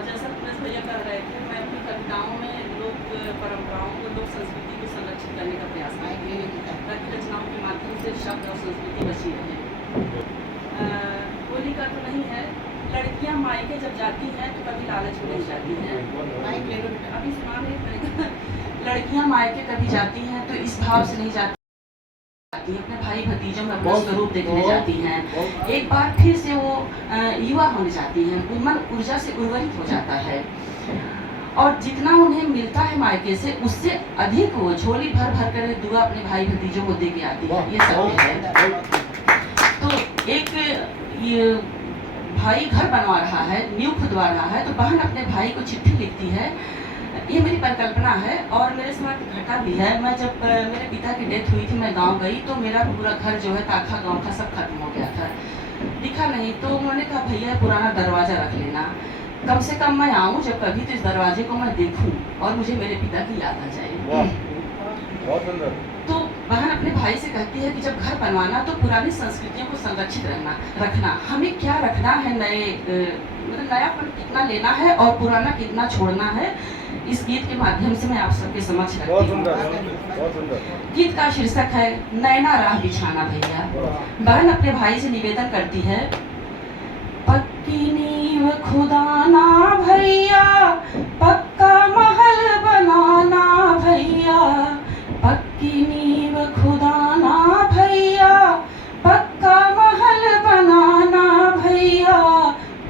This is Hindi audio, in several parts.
और जैसा पुलिस भैया कह रहे थे, मैं अपनी कविताओं में लोक परंपराओं को, लोक संस्कृति को संरक्षित करने का प्रयास करती हूँ ताकि रचनाओं के माध्यम से शब्द और संस्कृति बची रहे। होली का तो नहीं है, लड़कियां मायके जब जाती हैं तो कभी लालच में नहीं जाती हैं। अभी सुना नहीं पड़ेगा। लड़कियां मायके कभी जाती हैं तो इस भाव से नहीं जाती, अपने भाई भतीजों में अपना स्वरूप देखने जाती हैं। एक बार फिर से वो युवा होने जाती हैं, मन ऊर्जा से उर्वरित हो जाता है और जितना उन्हें मिलता है मायके से उससे अधिक वो झोली भर भर कर दुआ अपने भाई भतीजों को दे के आती है। ये सत्य है। तो एक ये भाई घर बनवा रहा है, नींव खुदवा रहा है, तो बहन अपने भाई को चिट्ठी लिखती है। ये मेरी परिकल्पना है और मेरे साथ घटा भी है। मैं जब मेरे पिता की डेथ हुई थी, मैं गांव गई तो मेरा पूरा घर जो है ताखा गांव था, सब खत्म हो गया था, दिखा नहीं। तो उन्होंने कहा भैया पुराना दरवाजा रख लेना, कम से कम मैं आऊँ जब कभी तो इस दरवाजे को मैं देखूं और मुझे मेरे पिता की याद आ जाए। तो बहन अपने भाई से कहती है कि जब घर बनवाना तो पुरानी संस्कृतियों को संरक्षित रखना। हमें क्या रखना है, मतलब नयापन कितना लेना है और पुराना कितना छोड़ना है, इस गीत के माध्यम से मैं आप सबके समक्ष रखती हूँ। गीत का शीर्षक है नैना राह बिछाना भैया। बहन अपने भाई से निवेदन करती है, पक्की नींव खुदाना भैया, पक्का महल बनाना भैया, पक्की नींव खुदाना भैया, पक्का महल बनाना भैया,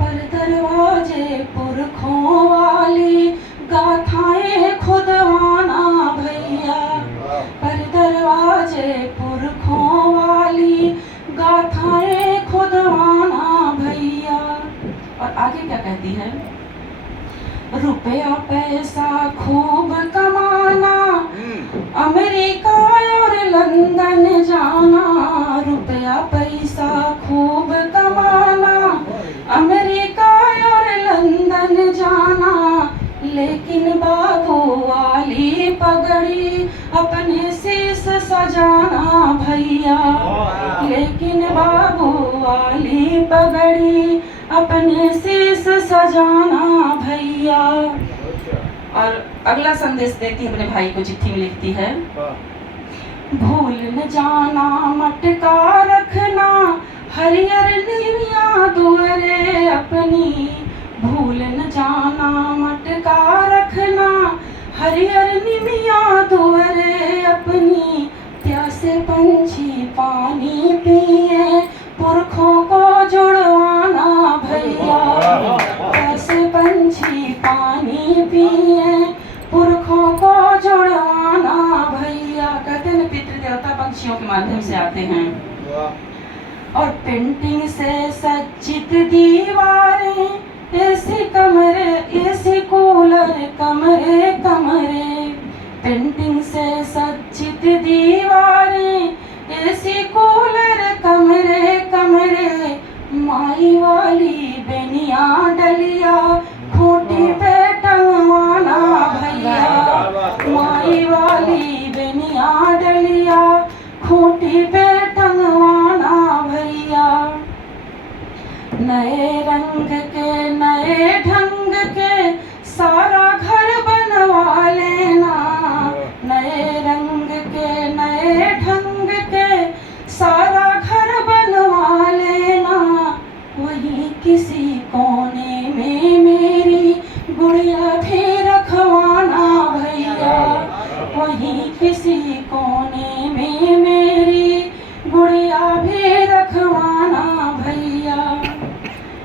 पर दरवाजे पुरखों वाली गाथाएं खुदवाना भैया, पर दरवाजे पुरखों वाली गाथाएं खुदवाना भैया। और आगे क्या कहती है, रुपया पैसा खूब कमाना, अमेरिका और लंदन जाना, रुपया पैसा खूब कमाना, अमेरिका और लंदन जाना, लेकिन बाबू वाली पगड़ी अपने शीश सजाना भैया, लेकिन बाबू वाली पगड़ी अपने शीश सजाना भैया। और अगला संदेश देती है, अपने भाई को चिट्ठी में लिखती है, भूल न जाना मटका रखना, हरियर नीलिया दुअरे अपनी, भूल न जाना मटका रखना, हरियर निमिया दुअरे अपनी, प्यासे पंछी पानी पिए, पुरखों को जुड़वाना भैया, प्यासे पंछी पानी पिए, पुरखों को जुड़वाना भैया। कहते हैं पितृ देवता पंछियों के माध्यम से आते हैं। और पेंटिंग से सज्जित दीवारें, एसी कमरे, एसी कूलर, कमरे कमरे, पेंटिंग से सज्जित दीवारें, एसी कूलर, कमरे कमरे, माई वाली बेनिया डलिया, खूंटी पे टंगवाना भैया, माई वाली बेनिया डलिया, खूंटी पे टंगवाना भैया। नए रंग के नए ढंग के सारा घर बनवा लेना, नए रंग के नए ढंग के सारा घर बनवा लेना, वहीं किसी कोने में मेरी गुड़िया भी रखवाना भैया, वहीं किसी कोने में मेरी गुड़िया भी रखवाना भैया।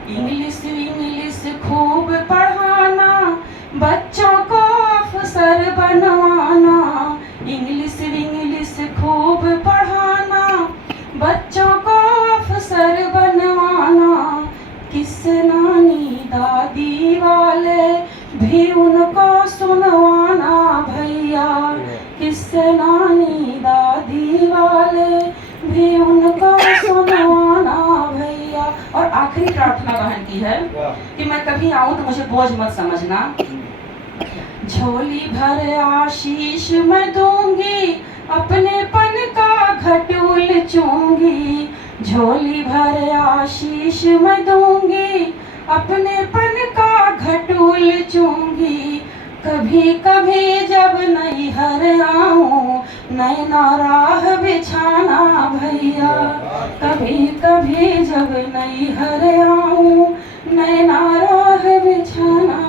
इंग्लिश इंग्लिश खूब पढ़ाना, बच्चों को अफसर बनवाना, इंग्लिश इंग्लिश खूब पढ़ाना, बच्चों को अफसर बनवाना, किस्से नानी दादी वाले भी उनको सुनवाना भैया, किस्से नानी दादी वाले भी उनको सुनवाना भैया। और आखिरी प्रार्थना बहन की है कि मैं कभी आऊं तो मुझे बोझ मत समझना, झोली भर आशीष मैं दूंगी, अपने पन का घटुल चूंगी, झोली भर आशीष मैं दूंगी, अपने पन का घटुल कभी कभी जब नैहर आऊं नैना राह बिछाना भैया, कभी कभी जब नैहर आऊं नैना राह बिछाना